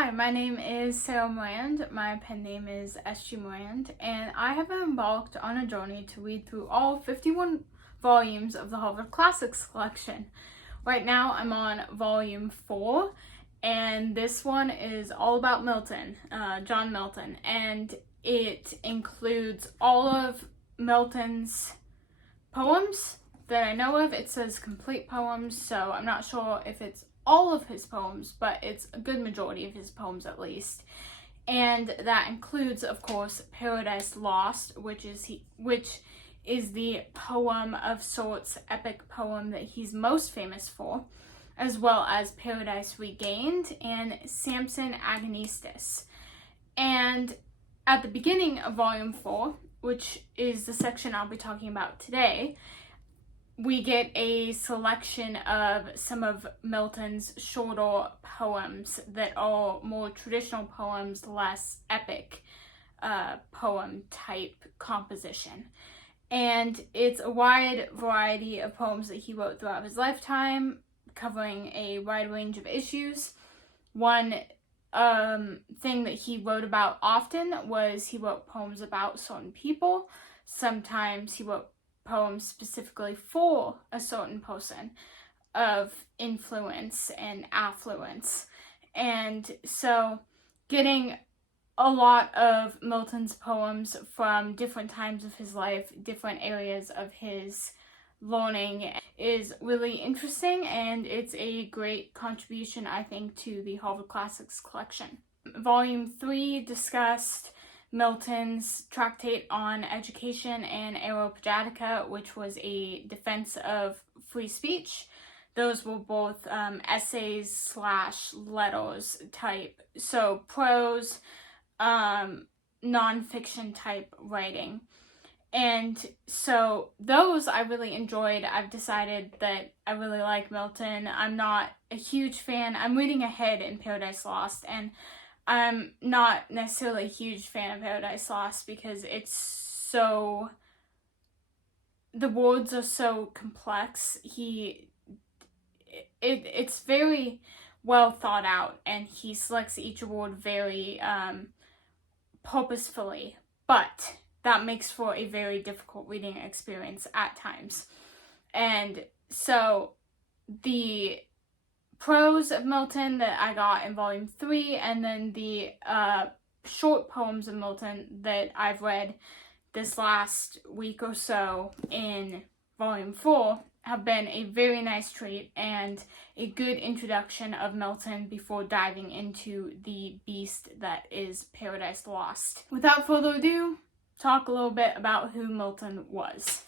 Hi, my name is Sarah Morand. My pen name is SG Morand, and I have embarked on a journey to read through all 51 volumes of the Harvard Classics collection. Right now, I'm on volume 4, and this one is all about Milton, John Milton, and it includes all of Milton's poems that I know of. It says complete poems, so I'm not sure if it's all of his poems, but it's a good majority of his poems at least. And that includes, of course, Paradise Lost, which is the poem of sorts, epic poem that he's most famous for, as well as Paradise Regained and Samson Agonistes. And at the beginning of volume 4, which is the section I'll be talking about today, we get a selection of some of Milton's shorter poems that are more traditional poems, less epic poem type composition. And it's a wide variety of poems that he wrote throughout his lifetime, covering a wide range of issues. One thing that he wrote about often was he wrote poems about certain people. Sometimes he wrote poems specifically for a certain person of influence and affluence. And so getting a lot of Milton's poems from different times of his life, different areas of his learning is really interesting, and it's a great contribution, I think, to the Harvard Classics collection. Volume 3 discussed Milton's tractate on education and Areopagitica, which was a defense of free speech. Those were both essays / letters type, so prose, nonfiction type writing. And so those I really enjoyed. I've decided that I really like Milton. I'm not a huge fan. I'm reading ahead in Paradise Lost, and I'm not necessarily a huge fan of Paradise Lost because the words are so complex. It's very well thought out, and he selects each word very purposefully, but that makes for a very difficult reading experience at times. And so the prose of Milton that I got in volume 3, and then the short poems of Milton that I've read this last week or so in volume 4 have been a very nice treat and a good introduction of Milton before diving into the beast that is Paradise Lost. Without further ado, talk a little bit about who Milton was.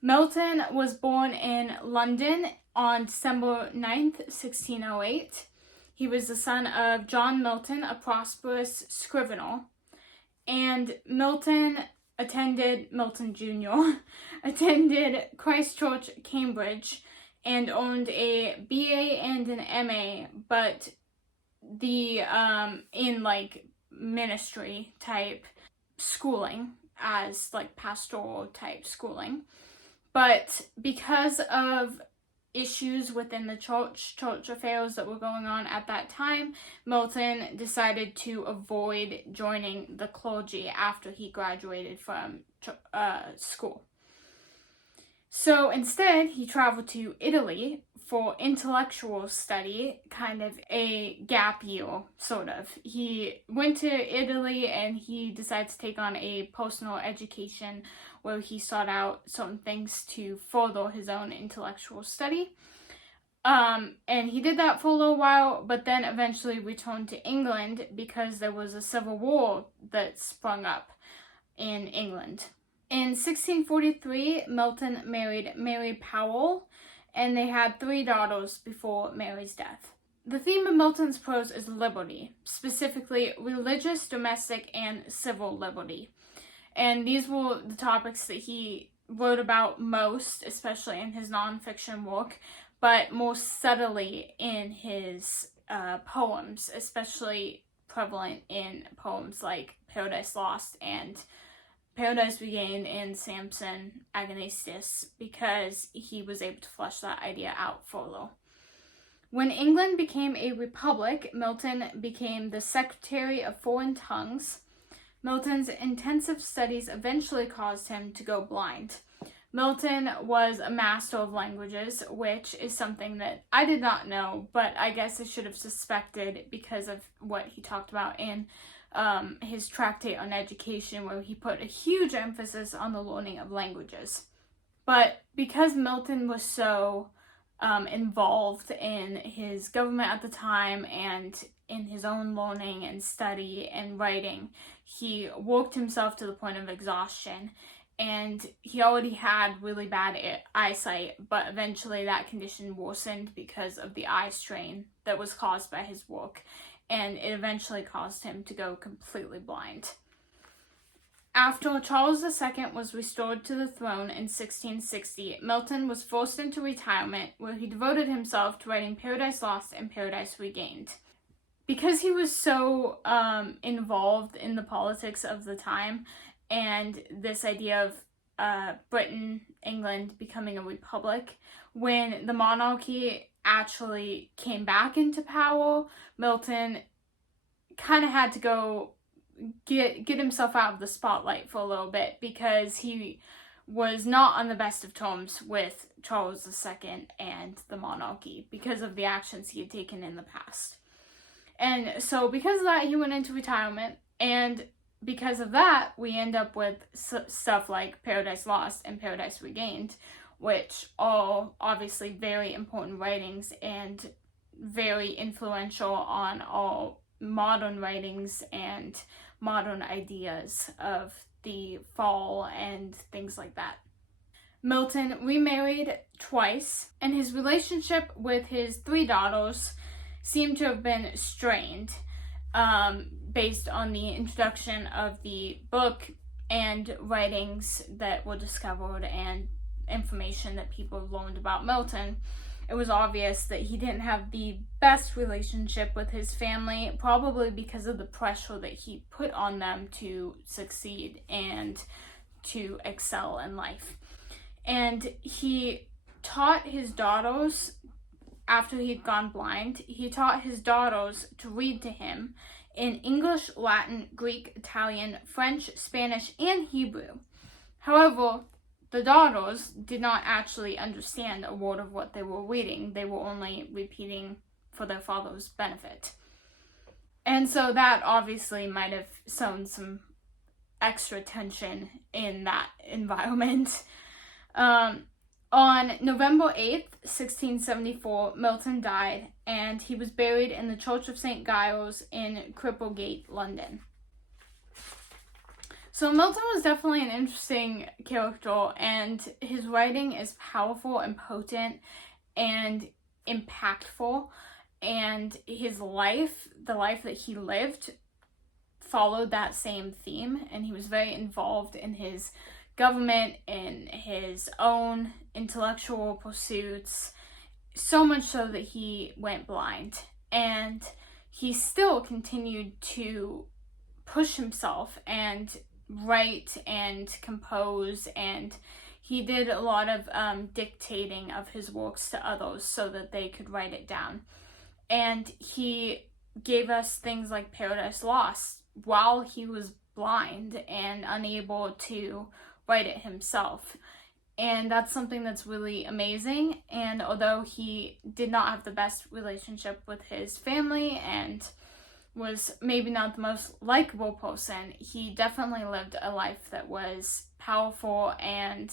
Milton was born in London on December 9th, 1608. He was the son of John Milton, a prosperous scrivener, and Milton Jr. attended Christ Church, Cambridge, and owned a BA and an MA, but in ministry type schooling, as pastoral type schooling. But because of issues within the church affairs that were going on at that time, Milton decided to avoid joining the clergy after he graduated from school. So instead, he traveled to Italy for intellectual study, kind of a gap year, sort of. He went to Italy and he decided to take on a personal education where he sought out certain things to further his own intellectual study. And he did that for a little while, but then eventually returned to England because there was a civil war that sprung up in England. In 1643, Milton married Mary Powell, and they had 3 daughters before Mary's death. The theme of Milton's prose is liberty, specifically religious, domestic, and civil liberty. And these were the topics that he wrote about most, especially in his nonfiction work, but more subtly in his poems, especially prevalent in poems like Paradise Lost and Paradise Regained and Samson Agonistes, because he was able to flesh that idea out further. When England became a republic, Milton became the Secretary of Foreign Tongues. Milton's intensive studies eventually caused him to go blind. Milton was a master of languages, which is something that I did not know, but I guess I should have suspected because of what he talked about in his tractate on education, where he put a huge emphasis on the learning of languages. But because Milton was so involved in his government at the time and in his own learning and study and writing, he worked himself to the point of exhaustion. And he already had really bad eyesight, but eventually that condition worsened because of the eye strain that was caused by his work, and it eventually caused him to go completely blind. After Charles II was restored to the throne in 1660, Milton was forced into retirement, where he devoted himself to writing Paradise Lost and Paradise Regained. Because he was so involved in the politics of the time, and this idea of Britain, England becoming a republic, when the monarchy actually came back into power, Milton kind of had to go get himself out of the spotlight for a little bit, because he was not on the best of terms with Charles II and the monarchy because of the actions he had taken in the past. And so because of that, he went into retirement, and because of that, we end up with stuff like Paradise Lost and Paradise Regained, which are obviously very important writings and very influential on all modern writings and modern ideas of the fall and things like that. Milton remarried twice, and his relationship with his 3 daughters seemed to have been strained, based on the introduction of the book and writings that were discovered and information that people learned about Milton. It was obvious that he didn't have the best relationship with his family, probably because of the pressure that he put on them to succeed and to excel in life. And he taught his daughters, after he'd gone blind, he taught his daughters to read to him in English, Latin, Greek, Italian, French, Spanish, and Hebrew. However, the daughters did not actually understand a word of what they were reading. They were only repeating for their father's benefit. And so that obviously might have sown some extra tension in that environment. On November 8th, 1674, Milton died, and he was buried in the Church of St. Giles in Cripplegate, London. So Milton was definitely an interesting character, and his writing is powerful and potent and impactful, and his life, the life that he lived, followed that same theme, and he was very involved in his government, in his own intellectual pursuits, so much so that he went blind. And he still continued to push himself and write and compose, and he did a lot of dictating of his works to others so that they could write it down. And he gave us things like Paradise Lost while he was blind and unable to write it himself. And that's something that's really amazing. And although he did not have the best relationship with his family and was maybe not the most likable person, he definitely lived a life that was powerful and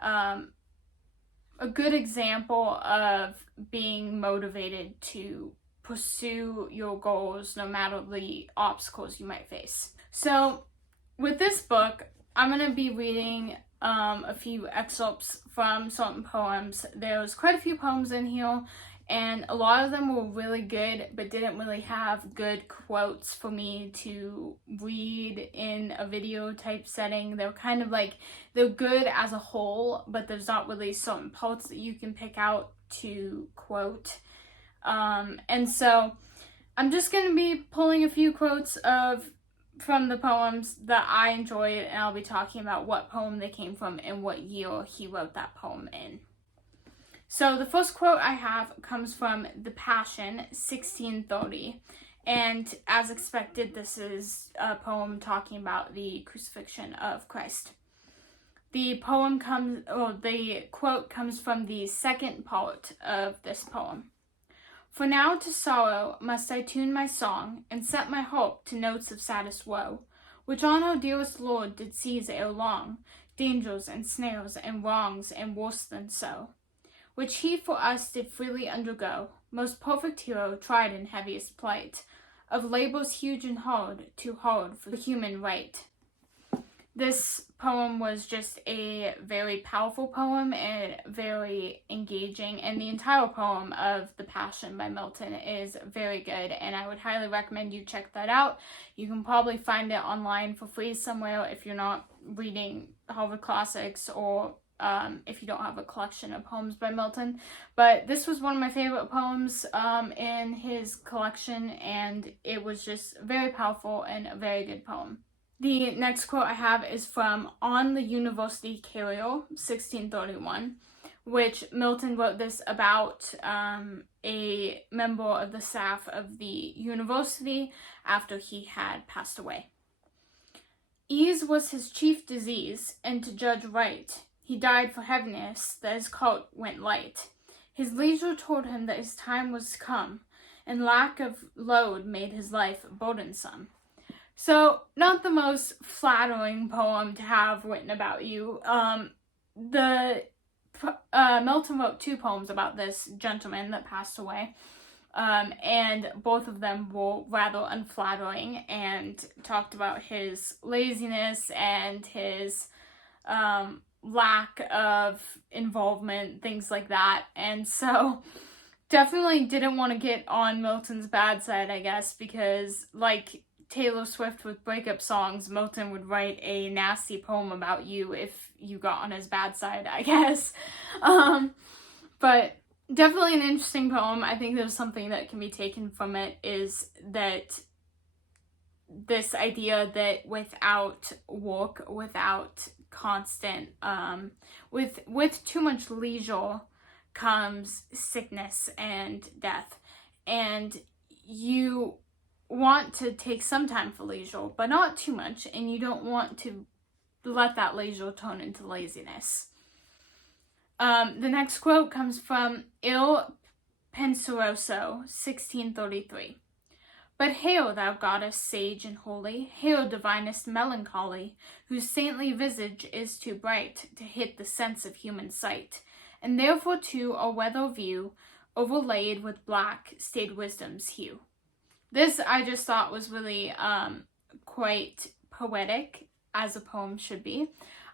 a good example of being motivated to pursue your goals no matter the obstacles you might face. So with this book, I'm going to be reading a few excerpts from certain poems. There's quite a few poems in here, and a lot of them were really good, but didn't really have good quotes for me to read in a video type setting. They're kind of like, they're good as a whole, but there's not really certain parts that you can pick out to quote. And so I'm just going to be pulling a few quotes from the poems that I enjoyed, and I'll be talking about what poem they came from and what year he wrote that poem in. So the first quote I have comes from The Passion, 1630. And as expected, this is a poem talking about the crucifixion of Christ. The quote comes from the second part of this poem. For now to sorrow must I tune my song, and set my harp to notes of saddest woe, which on our dearest Lord did seize ere long, dangers and snares and wrongs and worse than so, which he for us did freely undergo, most perfect hero tried in heaviest plight, of labors huge and hard, too hard for human right. This poem was just a very powerful poem and very engaging, and the entire poem of The Passion by Milton is very good, and I would highly recommend you check that out. You can probably find it online for free somewhere if you're not reading Harvard Classics or if you don't have a collection of poems by Milton. But this was one of my favorite poems in his collection, and it was just very powerful and a very good poem. The next quote I have is from On the University Carrier, 1631, which Milton wrote this about a member of the staff of the university after he had passed away. Ease was his chief disease, and to judge right, he died for heaviness that his coat went light. His leisure told him that his time was come, and lack of load made his life burdensome. So, not the most flattering poem to have written about you. Milton wrote two poems about this gentleman that passed away, and both of them were rather unflattering and talked about his laziness and his lack of involvement, things like that. And so, definitely didn't want to get on Milton's bad side, I guess, because like Taylor Swift with breakup songs, Milton would write a nasty poem about you if you got on his bad side, I guess. But definitely an interesting poem. I think there's something that can be taken from it, is that this idea that without work, without constant, with too much leisure comes sickness and death. And you want to take some time for leisure, but not too much, and you don't want to let that leisure turn into laziness. The next quote comes from Il Penseroso, 1633. But hail, thou goddess sage and holy, hail, divinest melancholy, whose saintly visage is too bright to hit the sense of human sight, and therefore too a weather view, overlaid with black, stayed wisdom's hue. This I just thought was really quite poetic, as a poem should be.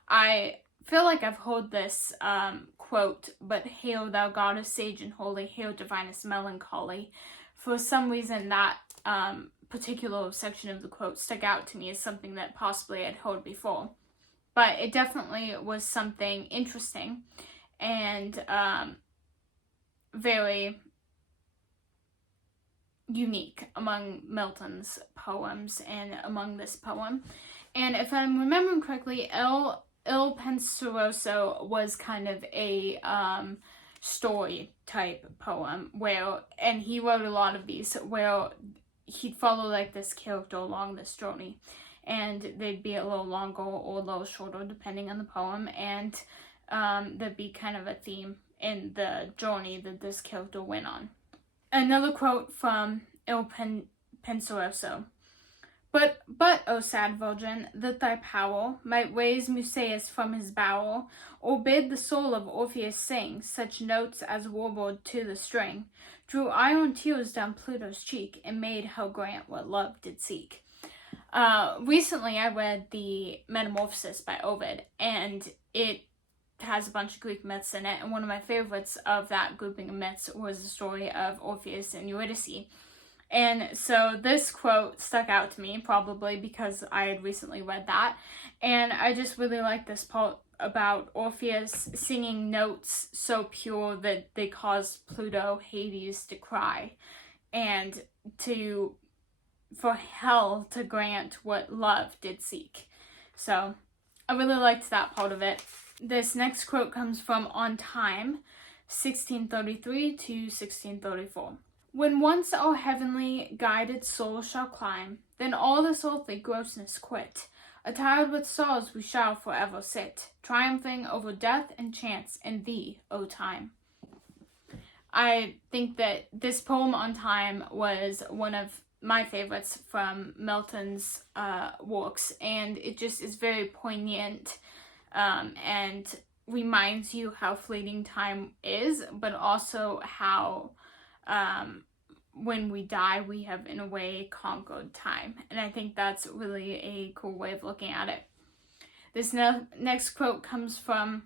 I feel like I've heard this quote, but hail thou goddess sage and holy, hail divinest melancholy. For some reason that particular section of the quote stuck out to me as something that possibly I'd heard before. But it definitely was something interesting and very unique among Milton's poems and among this poem. And if I'm remembering correctly, Il Penseroso was kind of a story type poem and he wrote a lot of these where he'd follow like this character along this journey, and they'd be a little longer or a little shorter depending on the poem, and there'd be kind of a theme in the journey that this character went on. Another quote from Il Penseroso. But, O sad virgin, that thy power might raise Musaeus from his bower, or bid the soul of Orpheus sing such notes as warbled to the string, drew iron tears down Pluto's cheek, and made hell grant what love did seek. Recently I read the Metamorphosis by Ovid, and it has a bunch of Greek myths in it, and one of my favorites of that grouping of myths was the story of Orpheus and Eurydice. And so this quote stuck out to me, probably because I had recently read that, and I just really like this part about Orpheus singing notes so pure that they caused Pluto, Hades, to cry, and for hell to grant what love did seek. So I really liked that part of it. This next quote comes from On Time, 1633 to 1634. When once our heavenly guided soul shall climb, then all this earthly grossness quit. Attired with stars we shall forever sit, triumphing over death and chance and thee, O time. I think that this poem on time was one of my favorites from Milton's works, and it just is very poignant and reminds you how fleeting time is, but also how when we die, we have, in a way, conquered time. And I think that's really a cool way of looking at it. This next quote comes from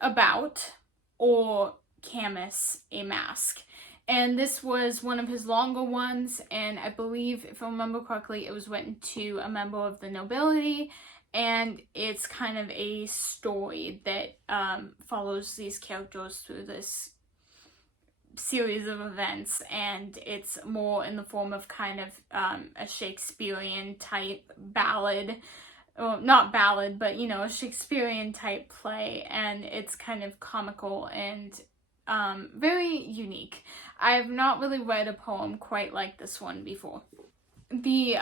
About or Camus, a Mask. And this was one of his longer ones, and I believe, if I remember correctly, it was written to a member of the nobility, and it's kind of a story that follows these characters through this series of events, and it's more in the form of kind of a Shakespearean type ballad, or not ballad, but a Shakespearean type play, and it's kind of comical and very unique. I've not really read a poem quite like this one before. The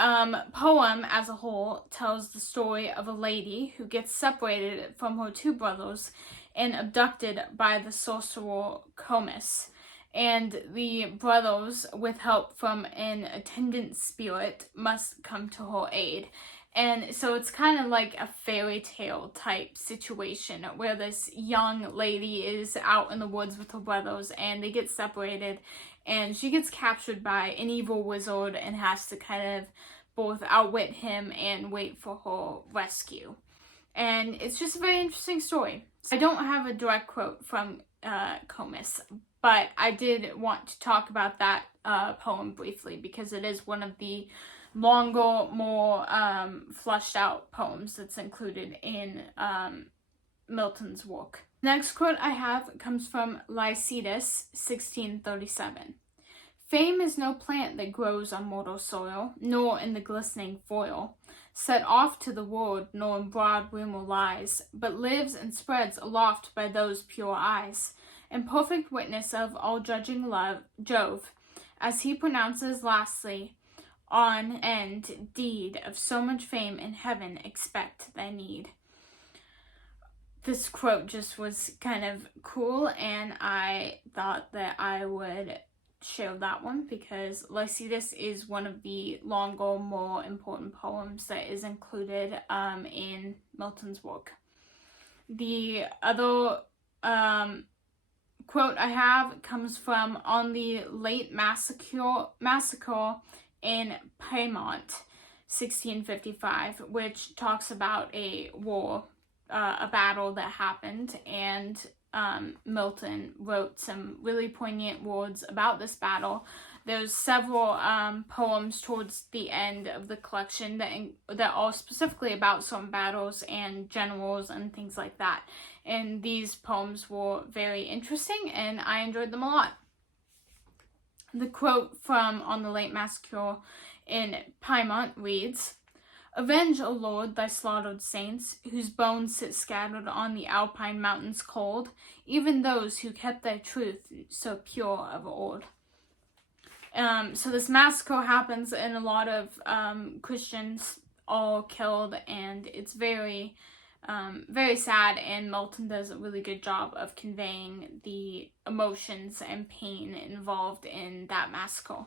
poem as a whole tells the story of a lady who gets separated from her two brothers and abducted by the sorcerer Comus. And the brothers, with help from an attendant spirit, must come to her aid. And so it's kind of like a fairy tale type situation where this young lady is out in the woods with her brothers and they get separated, and she gets captured by an evil wizard and has to kind of both outwit him and wait for her rescue. And it's just a very interesting story. I don't have a direct quote from Comus, but I did want to talk about that poem briefly because it is one of the longer, more fleshed out poems that's included in Milton's work. Next quote I have comes from Lycidas, 1637. Fame is no plant that grows on mortal soil, nor in the glistening foil, set off to the world, nor in broad rumor lies, but lives and spreads aloft by those pure eyes, and perfect witness of all judging love, Jove, as he pronounces lastly, on end deed of so much fame in heaven expect thy need. This quote just was kind of cool, and I thought that I would share that one because Lycidas is one of the longer, more important poems that is included in Milton's work. The other quote I have comes from On the Late Massacre in Piedmont, 1655, which talks about a war, a battle that happened, and Milton wrote some really poignant words about this battle. There's several poems towards the end of the collection that are specifically about certain battles and generals and things like that. And these poems were very interesting, and I enjoyed them a lot. The quote from On the Late Massacre in Piedmont reads, Avenge, O Lord, thy slaughtered saints, whose bones sit scattered on the Alpine mountains cold, even those who kept thy truth so pure of old. So this massacre happens, and a lot of Christians are killed, and it's very sad, and Milton does a really good job of conveying the emotions and pain involved in that massacre.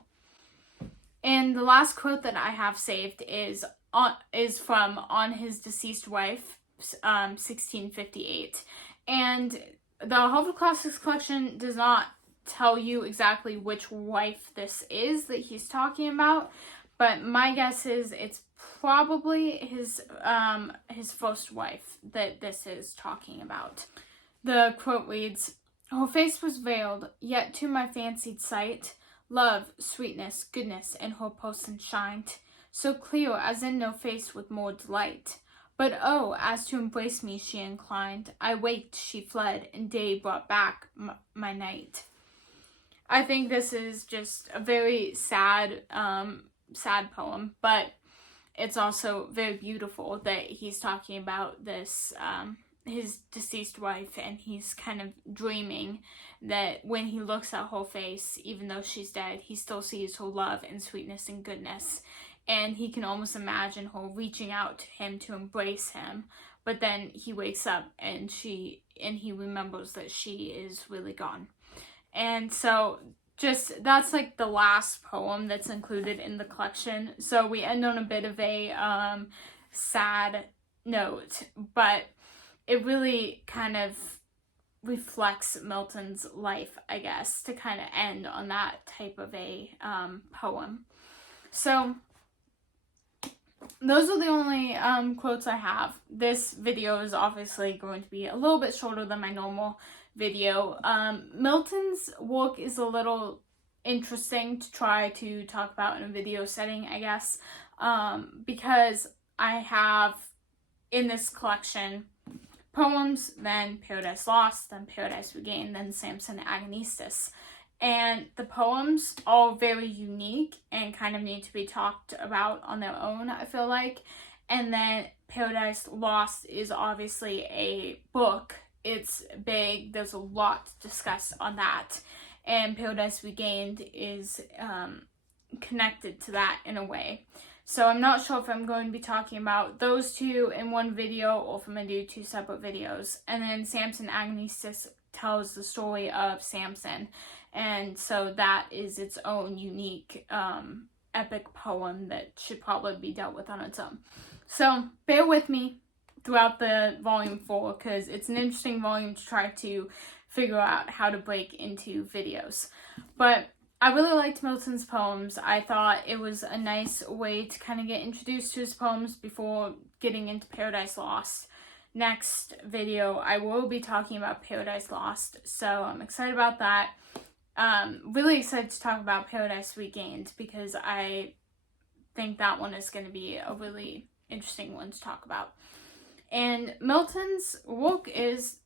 And the last quote that I have saved is from On His Deceased Wife, 1658. And the Harvard Classics collection does not tell you exactly which wife this is that he's talking about, but my guess is it's probably his first wife that this is talking about. The quote reads, Her face was veiled, yet to my fancied sight, love, sweetness, goodness in her person shined, so clear as in no face with more delight. But oh, as to embrace me she inclined, I waked, she fled, and day brought back my night. I think this is just a very sad poem, but it's also very beautiful that he's talking about this his deceased wife, and he's kind of dreaming that when he looks at her face, even though she's dead, he still sees her love and sweetness and goodness. And he can almost imagine her reaching out to him to embrace him. But then he wakes up and he remembers that she is really gone. And so that's like the last poem that's included in the collection. So we end on a bit of a sad note, but it really kind of reflects Milton's life, I guess, to kind of end on that type of a poem. So those are the only quotes I have. This video is obviously going to be a little bit shorter than my normal video. Milton's work is a little interesting to try to talk about in a video setting, I guess, because I have in this collection poems, then Paradise Lost, then Paradise Regained, then Samson Agonistus. And the poems are very unique and kind of need to be talked about on their own, I feel like. And then Paradise Lost is obviously a book. It's big. There's a lot to discuss on that. And Paradise Regained is connected to that in a way. So I'm not sure if I'm going to be talking about those two in one video or if I'm going to do two separate videos. And then Samson Agonistus tells the story of Samson. And so that is its own unique epic poem that should probably be dealt with on its own. So bear with me throughout the volume 4 because it's an interesting volume to try to figure out how to break into videos. But I really liked Milton's poems. I thought it was a nice way to kind of get introduced to his poems before getting into Paradise Lost. Next video, I will be talking about Paradise Lost, so I'm excited about that. Really excited to talk about Paradise Regained because I think that one is going to be a really interesting one to talk about. And Milton's work is,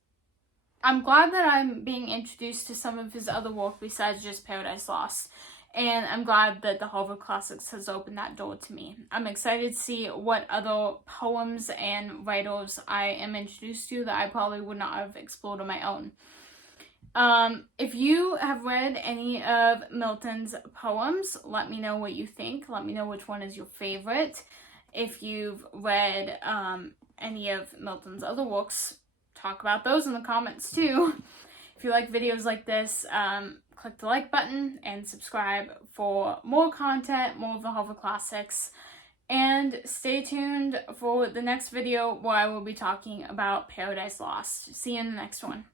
I'm glad that I'm being introduced to some of his other work besides just Paradise Lost. And I'm glad that the Harvard Classics has opened that door to me. I'm excited to see what other poems and writers I am introduced to that I probably would not have explored on my own. If you have read any of Milton's poems, let me know what you think. Let me know which one is your favorite. If you've read any of Milton's other works, talk about those in the comments too. If you like videos like this, click the like button and subscribe for more content, more of the Harvard Classics. And stay tuned for the next video where I will be talking about Paradise Lost. See you in the next one.